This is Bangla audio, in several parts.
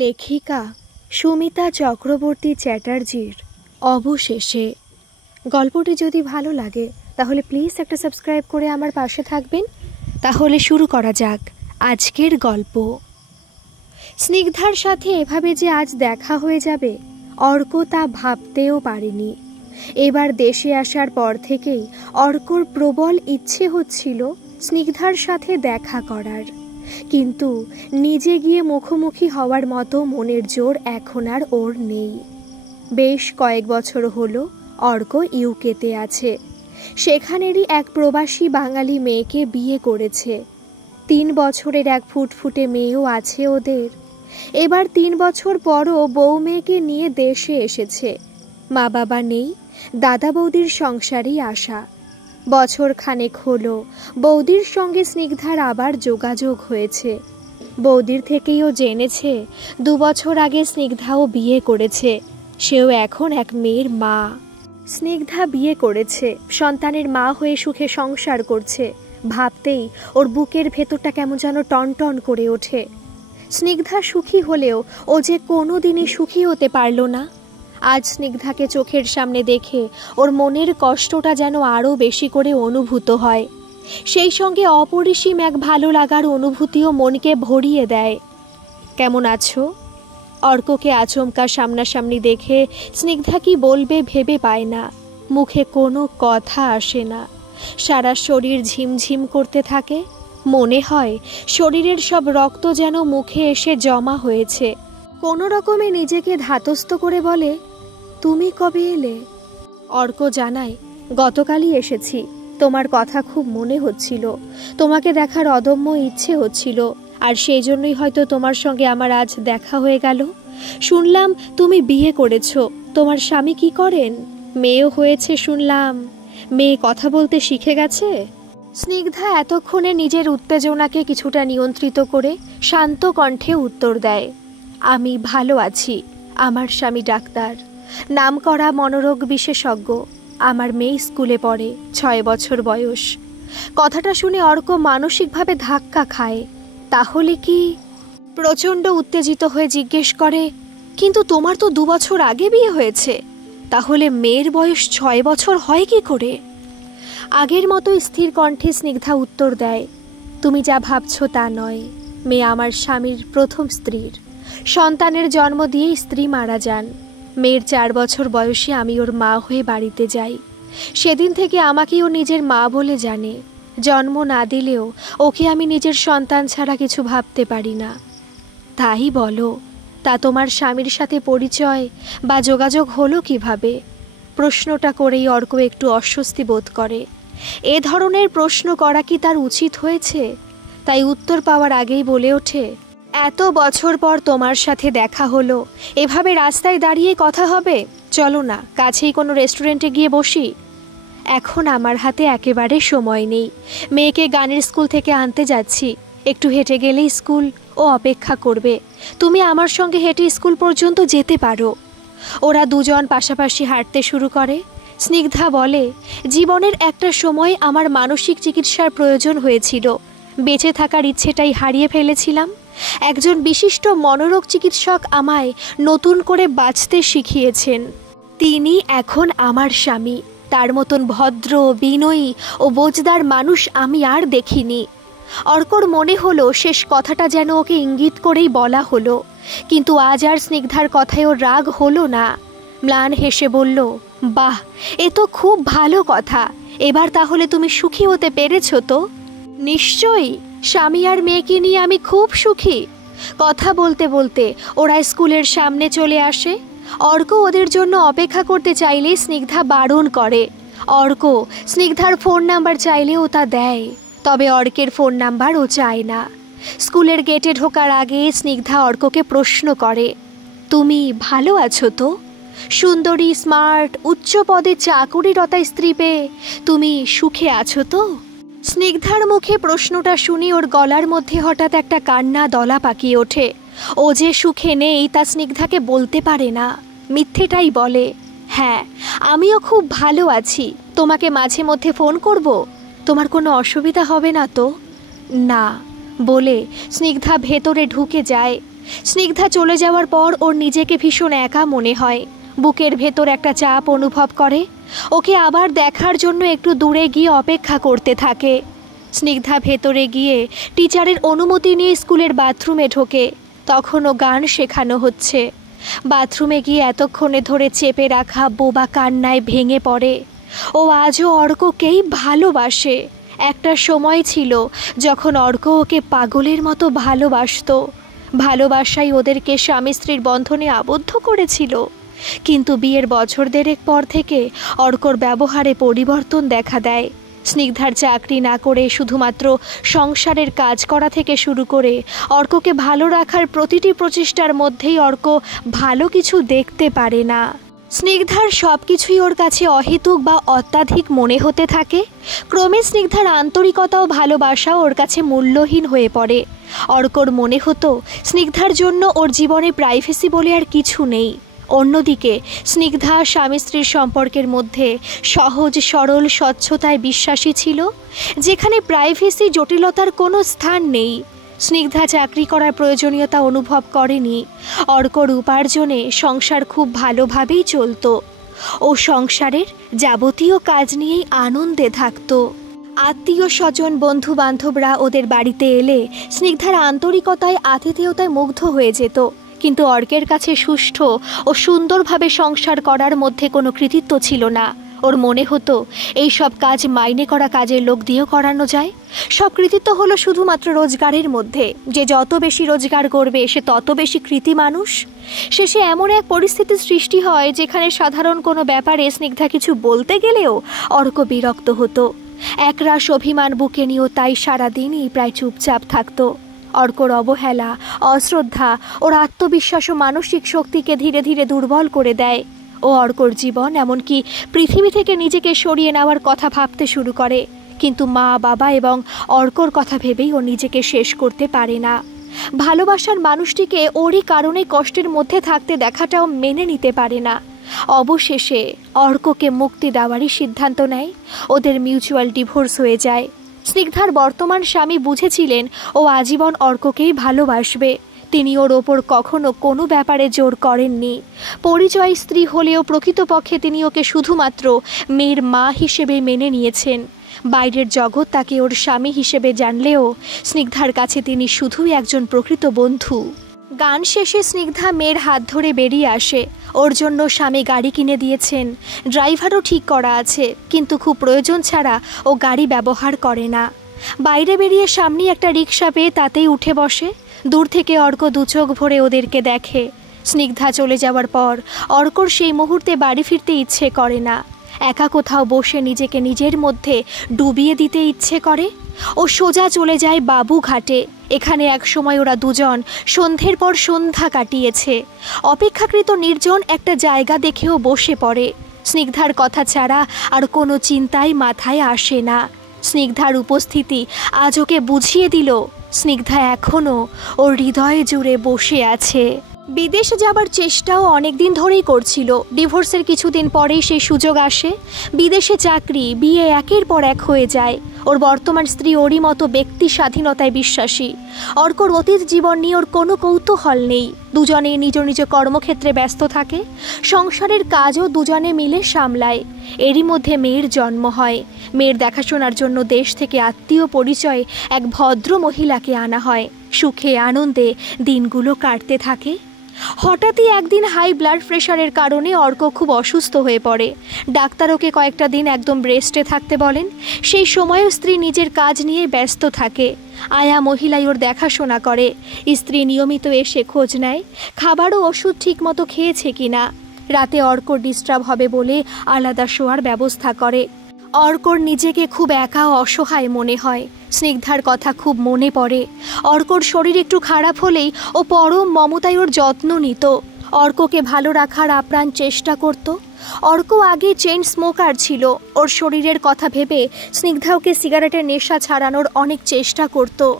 লেখিকা সুমিতা চক্রবর্তী চ্যাটার্জির অবশেষে। গল্পটি যদি ভালো লাগে তাহলে প্লিজ একটা সাবস্ক্রাইব করে আমার পাশে থাকবেন। তাহলে শুরু করা যাক আজকের গল্প। স্নিগ্ধার সাথে এভাবে যে আজ দেখা হয়ে যাবে অর্ক তা ভাবতেও পারেনি। এবার দেশে আসার পর থেকেই অর্কর প্রবল ইচ্ছে হচ্ছিল স্নিগ্ধার সাথে দেখা করার, কিন্তু নিজে গিয়ে মুখোমুখি হওয়ার মতো মনের জোর এখন আর ওর নেই। বেশ কয়েক বছর হলো অর্ক ইউকেতে আছে। সেখানেরই এক প্রবাসী বাঙালি মেয়েকে বিয়ে করেছে। 3 বছরের এক ফুটফুটে মেয়েও আছে ওদের। এবার 3 বছর পরও বউ মেয়েকে নিয়ে দেশে এসেছে। মা বাবা নেই, দাদা বৌদির সংসারেই আসা। বছর খানেক হলো বৌদির সঙ্গে স্নিগ্ধার আবার যোগাযোগ হয়েছে। বৌদির থেকেইও জেনেছে 2 বছর আগে স্নিগ্ধাও বিয়ে করেছে। সেও এখন এক মেয়ের মা। স্নিগ্ধা বিয়ে করেছে, সন্তানের মা হয়ে সুখে সংসার করছে। ভাবতেই ওর বুকের ভেতরটা কেমন যেন টনটন করে ওঠে। স্নিগ্ধা সুখী হলেও ও যে কোনোদিনই সুখী হতে পারল না। আজ স্নিগ্ধাকে চোখের সামনে দেখে ওর মনের কষ্টটা যেন আরও বেশি করে অনুভূত হয়। সেই সঙ্গে অপরিসীম এক ভালো লাগার অনুভূতিও মনকে ভরিয়ে দেয়। কেমন আছো? অর্ককে আচমকা সামনাসামনি দেখে স্নিগ্ধা কি বলবে ভেবে পায় না। মুখে কোনো কথা আসে না। সারা শরীর ঝিমঝিম করতে থাকে। মনে হয় শরীরের সব রক্ত যেন মুখে এসে জমা হয়েছে। কোনো রকমে নিজেকে ধাতস্থ করে বলে, তুমি কবে এলে? অর্ক জানায়, গতকালই এসেছি। তোমার কথা খুব মনে হচ্ছিল, তোমাকে দেখার অদম্য ইচ্ছে হচ্ছিল, আর সেই জন্যই হয়তো তোমার সঙ্গে আমার আজ দেখা হয়ে গেল। শুনলাম তুমি বিয়ে করেছো। তোমার স্বামী কি করেন? মেয়েও হয়েছে শুনলাম। মেয়ে কথা বলতে শিখে গেছে? স্নিগ্ধা এতক্ষণে নিজের উত্তেজনাকে কিছুটা নিয়ন্ত্রিত করে শান্ত কণ্ঠে উত্তর দেয়, আমি ভালো আছি। আমার স্বামী ডাক্তার, নামকরা মনোরোগ বিশেষজ্ঞ। আমার মেয়ে স্কুলে পড়ে, 6 বছর বয়স। কথাটা শুনে অর্ক মানসিকভাবে ধাক্কা খায়। তাহলে কি? প্রচণ্ড উত্তেজিত হয়ে জিজ্ঞেস করে, কিন্তু তোমার তো 2 বছর আগে বিয়ে হয়েছে, তাহলে মেয়ের বয়স 6 বছর হয় কি করে? আগের মতো স্থির কণ্ঠে স্নিগ্ধা উত্তর দেয়, তুমি যা ভাবছো তা নয়। মেয়ে আমার স্বামীর প্রথম স্ত্রীর। সন্তানের জন্ম দিয়েই স্ত্রী মারা যান। মেয়ের 4 বছর বয়সে আমি ওর মা হয়ে বাড়িতে যাই। সেদিন থেকে আমাকেই ও নিজের মা বলে জানে। জন্ম না দিলেও ওকে আমি নিজের সন্তান ছাড়া কিছু ভাবতে পারি না। তাই বলো, তা তোমার স্বামীর সাথে পরিচয় বা যোগাযোগ হলো কিভাবে? প্রশ্নটা করেই অর্ক একটু অস্বস্তি বোধ করে। এ ধরনের প্রশ্ন করা কি তার উচিত হয়েছে? তাই উত্তর পাওয়ার আগেই বলে ওঠে, এত বছর পর তোমার সাথে দেখা হলো, এভাবে রাস্তায় দাঁড়িয়ে কথা হবে? চলো না, কাছেই কোনো রেস্টুরেন্টে গিয়ে বসি। এখন আমার হাতে একেবারে সময় নেই। মেয়েকে গানের স্কুল থেকে আনতে যাচ্ছি। একটু হেঁটে গেলেই স্কুল, ও অপেক্ষা করবে। তুমি আমার সঙ্গে হেঁটে স্কুল পর্যন্ত যেতে পারো। ওরা দুজন পাশাপাশি হাঁটতে শুরু করে। স্নিগ্ধা বলে, জীবনের একটা সময় আমার মানসিক চিকিৎসার প্রয়োজন হয়েছিল। বেঁচে থাকার ইচ্ছেটাই হারিয়ে ফেলেছিলাম। একজন বিশিষ্ট মনোরোগ চিকিৎসক আমায় নতুন করে বাঁচতে শিখিয়েছেন। তিনি এখন আমার স্বামী। তার মতন ভদ্র, বিনয়ী ও বোঝদার মানুষ আমি আর দেখিনি। অর্কর মনে হলো শেষ কথাটা যেন ওকে ইঙ্গিত করেই বলা হলো, কিন্তু আজ আর স্নিগ্ধার কথায় ওর রাগ হলো না। ম্লান হেসে বলল, বাহ, এ তো খুব ভালো কথা। এবার তাহলে তুমি সুখী হতে পেরেছো তো? নিশ্চয়ই, স্বামী আর মেয়েকে নিয়ে আমি খুব সুখী। কথা বলতে বলতে ওরা স্কুলের সামনে চলে আসে। অর্ক ওদের জন্য অপেক্ষা করতে চাইলে স্নিগ্ধা বারণ করে। অর্ক স্নিগ্ধার ফোন নাম্বার চাইলেও তা দেয়, তবে অর্কের ফোন নাম্বার ও চায় না। স্কুলের গেটে ঢোকার আগে স্নিগ্ধা অর্ককে প্রশ্ন করে, তুমি ভালো আছো তো? সুন্দরী, স্মার্ট, উচ্চ পদে চাকুরিরতা স্ত্রী পেয়ে তুমি সুখে আছো তো? স্নিগ্ধার মুখে প্রশ্নটা শুনে ওর গলার মধ্যে হঠাৎ একটা কান্না দলা পাকিয়ে ওঠে। ও যে সুখে নেই তা স্নিগ্ধাকে বলতে পারে না, মিথ্যেটাই বলে। হ্যাঁ, আমিও খুব ভালো আছি। তোমাকে মাঝে মধ্যে ফোন করব? তোমার কোনো অসুবিধা হবে না তো? না বলে স্নিগ্ধা ভেতরে ঢুকে যায়। স্নিগ্ধা চলে যাওয়ার পর ওর নিজেকে ভীষণ একা মনে হয়। বুকের ভেতর একটা চাপ অনুভব করে। ওকে আবার দেখার জন্য একটু দূরে গিয়ে অপেক্ষা করতে থাকে। স্নিগ্ধা ভেতরে গিয়ে টিচারের অনুমতি নিয়ে স্কুলের বাথরুমে ঢোকে। তখনও গান শেখানো হচ্ছে। বাথরুমে গিয়ে এতক্ষণে ধরে চেপে রাখা বোবা কান্নায় ভেঙে পড়ে। ও আজও অর্ককেই ভালোবাসে। একটা সময় ছিল যখন অর্ক ওকে পাগলের মতো ভালোবাসতো। ভালোবাসাই ওদেরকে স্বামী স্ত্রীর বন্ধনে আবদ্ধ করেছিল। কিন্তু বিয়ের বছর দেড়েক পর থেকে অর্কর ব্যবহারে পরিবর্তন দেখা দেয়। স্নিগ্ধার চাকরি না করে শুধুমাত্র সংসারের কাজ করা থেকে শুরু করে অর্ককে ভালো রাখার প্রতিটি প্রচেষ্টার মধ্যেই অর্ক ভালো কিছু দেখতে পারে না। স্নিগ্ধার সব কিছুই ওর কাছে অহেতুক বা অত্যাধিক মনে হতে থাকে। ক্রমে স্নিগ্ধার আন্তরিকতা ও ভালোবাসা ওর কাছে মূল্যহীন হয়ে পড়ে। অর্কর মনে হতো স্নিগ্ধার জন্য ওর জীবনে প্রাইভেসি বলে আর কিছু নেই। অন্যদিকে স্নিগ্ধা স্বামী স্ত্রীর সম্পর্কের মধ্যে সহজ সরল স্বচ্ছতায় বিশ্বাসী ছিল, যেখানে প্রাইভেসি জটিলতার কোনো স্থান নেই। স্নিগ্ধা চাকরি করার প্রয়োজনীয়তা অনুভব করেনি। অর্কর উপার্জনে সংসার খুব ভালোভাবেই চলত। ও সংসারের যাবতীয় কাজ নিয়েই আনন্দে থাকত। আত্মীয় স্বজন বন্ধু বান্ধবরা ওদের বাড়িতে এলে স্নিগ্ধার আন্তরিকতায় আতিথেয়তায় মুগ্ধ হয়ে যেত। কিন্তু অর্কের কাছে সুষ্ঠু ও সুন্দরভাবে সংসার করার মধ্যে কোনো কৃতিত্ব ছিল না। ওর মনে হতো এই সব কাজ মাইনে করা কাজের লোক দিয়েও করানো যায়। সব কৃতিত্ব হলো শুধুমাত্র রোজগারের মধ্যে। যে যত বেশি রোজগার করবে সে তত বেশি কৃতি মানুষ। শেষে এমন এক পরিস্থিতির সৃষ্টি হয় যেখানে সাধারণ কোনো ব্যাপারে স্নিগ্ধা কিছু বলতে গেলেও অর্ক বিরক্ত হতো। একরাশ অভিমান বুকে নিয়েও তাই সারাদিনই প্রায় চুপচাপ থাকতো। অর্কর অবহেলা, অশ্রদ্ধা ওর আত্মবিশ্বাস ও মানসিক শক্তিকে ধীরে ধীরে দুর্বল করে দেয়। ও অর্কর জীবন এমনকি পৃথিবী থেকে নিজেকে সরিয়ে নেওয়ার কথা ভাবতে শুরু করে। কিন্তু মা বাবা এবং অর্কর কথা ভেবেই ও নিজেকে শেষ করতে পারে না। ভালোবাসার মানুষটিকে ওরই কারণে কষ্টের মধ্যে থাকতে দেখাটাও মেনে নিতে পারে না। অবশেষে অর্ককে মুক্তি দেওয়ারই সিদ্ধান্ত নেয়। ওদের মিউচুয়াল ডিভোর্স হয়ে যায়। স্নিগ্ধার বর্তমান স্বামী বুঝেছিলেন ও আজীবন অর্ককেই ভালোবাসবে। তিনি ওর ওপর কখনো কোনো ব্যাপারে জোর করেননি। পরিচয় স্ত্রী হলেও প্রকৃতপক্ষে তিনি ওকে শুধুমাত্র মেয়ের মা হিসেবে মেনে নিয়েছেন। বাইরের জগৎ তাকে ওর স্বামী হিসেবে জানলেও স্নিগ্ধার কাছে তিনি শুধুই একজন প্রকৃত বন্ধু। গান শেষে স্নিগ্ধা মেয়ের হাত ধরে বেরিয়ে আসে। ওর জন্য স্বামী গাড়ি কিনে দিয়েছেন, ড্রাইভারও ঠিক করা আছে, কিন্তু খুব প্রয়োজন ছাড়া ও গাড়ি ব্যবহার করে না। বাইরে বেরিয়ে সামনে একটা রিক্সা পেয়ে তাতেই উঠে বসে। দূর থেকে অর্ক দু চোখ ভরে ওদেরকে দেখে। স্নিগ্ধা চলে যাওয়ার পর অর্কর সেই মুহূর্তে বাড়ি ফিরতে ইচ্ছে করে না। একা কোথাও বসে নিজেকে নিজের মধ্যে ডুবিয়ে দিতে ইচ্ছে করে। ও সোজা চলে যায় বাবুঘাটে। এখানে এক সময় ওরা দুজন সন্ধ্যের পর সন্ধ্যা কাটিয়েছে। অপেক্ষাকৃত নির্জন একটা জায়গা দেখেও বসে পড়ে। স্নিগ্ধার কথা ছাড়া আর কোনো চিন্তাই মাথায় আসে না। স্নিগ্ধার উপস্থিতি আজ ওকে বুঝিয়ে দিল স্নিগ্ধা এখনও ওর হৃদয়ে জুড়ে বসে আছে। বিদেশে যাবার চেষ্টাও অনেকদিন ধরেই করছিল। ডিভোর্সের কিছুদিন পরেই সেই সুযোগ আসে। বিদেশে চাকরি, বিয়ে একের পর এক হয়ে যায়। ওর বর্তমান স্ত্রী ওরই মতো ব্যক্তি স্বাধীনতায় বিশ্বাসী। অর্কর অতীত জীবন নিয়ে ওর কোনো কৌতূহল নেই। দুজনেই নিজ নিজ কর্মক্ষেত্রে ব্যস্ত থাকে। সংসারের কাজও দুজনে মিলে সামলায়। এরই মধ্যে মেয়ের জন্ম হয়। মেয়ের দেখাশোনার জন্য দেশ থেকে আত্মীয় পরিচয় এক ভদ্র মহিলাকে আনা হয়। সুখে আনন্দে দিনগুলো কাটতে থাকে। হঠাৎই একদিন হাই ব্লাড প্রেশারের কারণে অর্ক খুব অসুস্থ হয়ে পড়ে। ডাক্তার ওকে কয়েকটা দিন একদম রেস্টে থাকতে বলেন। সেই সময়ও স্ত্রী নিজের কাজ নিয়ে ব্যস্ত থাকে। আয়া মহিলাই ওর দেখাশোনা করে। স্ত্রী নিয়মিত এসে খোঁজ নেয় খাবার ও ওষুধ ঠিকমতো খেয়েছে কিনা। রাতে অর্ক ডিস্টার্ব হবে বলে আলাদা শোয়ার ব্যবস্থা করে। অর্কর নিজেকে খুব একা অসহায় মনে হয়। স্নিগ্ধার কথা খুব মনে পড়ে। অর্কর শরীর একটু খারাপ হলেই ও পরম মমতায় ওর যত্ন নিত। অর্ককে ভালো রাখার আপ্রাণ চেষ্টা করত। অর্ক আগে চেইন স্মোকার ছিল। ওর শরীরের কথা ভেবে স্নিগ্ধা ওকে সিগারেটের নেশা ছাড়ানোর অনেক চেষ্টা করত।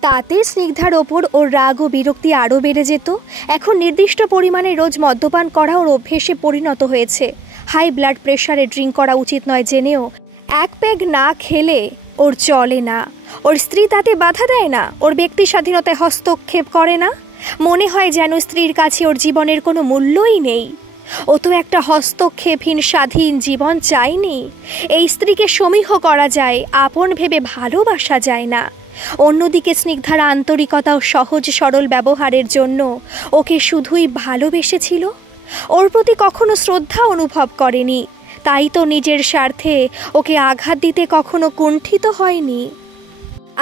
তাতে স্নিগ্ধার ওপর ওর রাগ ও বিরক্তি আরও বেড়ে যেত। এখন নির্দিষ্ট পরিমাণে রোজ মদ্যপান করা ওর অভ্যেসে পরিণত হয়েছে। হাই ব্লাড প্রেশারে ড্রিঙ্ক করা উচিত নয় জেনেও এক প্যাগ না খেলে ওর চলে না। ওর স্ত্রী তাতে বাধা দেয় না, ওর ব্যক্তি স্বাধীনতায় হস্তক্ষেপ করে না। মনে হয় যেন স্ত্রীর কাছে ওর জীবনের কোনো মূল্যই নেই। ও তো একটা হস্তক্ষেপহীন স্বাধীন জীবন চায়নি। এই স্ত্রীকে সমীহ করা যায়, আপন ভেবে ভালোবাসা যায় না। অন্যদিকে স্নিগ্ধার আন্তরিকতা ও সহজ সরল ব্যবহারের জন্য ওকে শুধুই ভালোবেসেছিল, ওর প্রতি কখনো শ্রদ্ধা অনুভব করেনি। তাই তো নিজের স্বার্থে ওকে আঘাত দিতে কখনো কুণ্ঠিত হয়নি।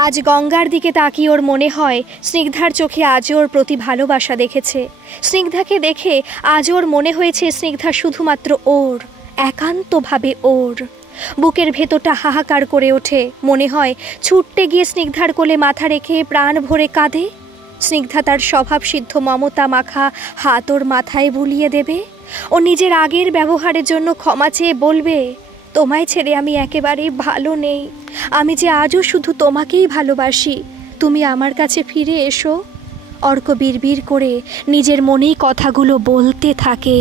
আজ গঙ্গার দিকে তাকিয়ে ওর মনে হয় স্নিগ্ধার চোখে আজও ওর প্রতি ভালোবাসা দেখেছে। স্নিগ্ধাকে দেখে আজ ওর মনে হয়েছে স্নিগ্ধা শুধুমাত্র ওর, একান্তভাবে ওর। বুকের ভেতরটা হাহাকার করে ওঠে, মনে হয় ছুটতে গিয়ে স্নিগ্ধার কোলে মাথা রেখে প্রাণ ভরে কাঁদে। স্নিগ্ধা তার স্বভাবসিদ্ধ মমতা মাখা হাত ওর মাথায় বুলিয়ে দেবে। ও নিজের আগের ব্যবহারের জন্য ক্ষমা চেয়ে বলবে, তোমায় ছেড়ে আমি একেবারেই ভালো নেই, আমি যে আজও শুধু তোমাকেই ভালোবাসি, তুমি আমার কাছে ফিরে এসো। অর্ক বিড়বিড় করে নিজের মনেই কথাগুলো বলতে থাকে।